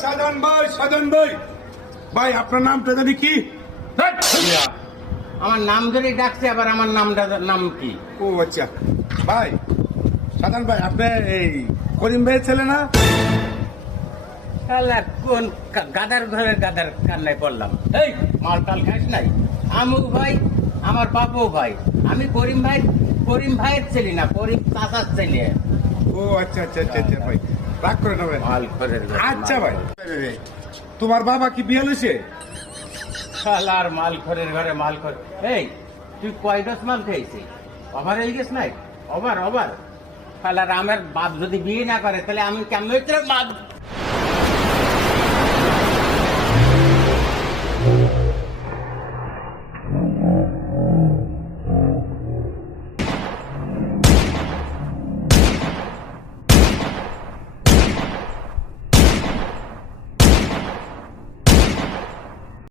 সাজান ভাই ভাই আপনার নামটা জানি কি? আমার নাম ধরে ডাকছে, আবার আমার নাম কি? ও আচ্ছা ভাই, সাজান ভাই আপনি এই করিম ভাইয়ের ছেলে না? শালা কোন গাদার ঘরের গাদার কান্নায় পড়লাম। এই মাল টাল খাস নাই? আমুক ভাই আমার বাপু ভাই, আমি করিম ভাইয়ের ছেলে না, করিম চাচার ছেলে। ও আচ্ছা আচ্ছা আচ্ছা আচ্ছা ভাই, রাগ করে না ভাই। মাল ঘরের আচ্ছা ভাই, তোমার বাবা কি বিয়ে হয়েছে? শালার মাল ঘরের ঘরে মাল ঘর। এই তুই কয় ডোজ মাল খেয়েছিস? ওভার হয়ে গেছ নাই? ওভার শালার আমার বাপ যদি বিয়ে না করে তাহলে আমি কেমন মাল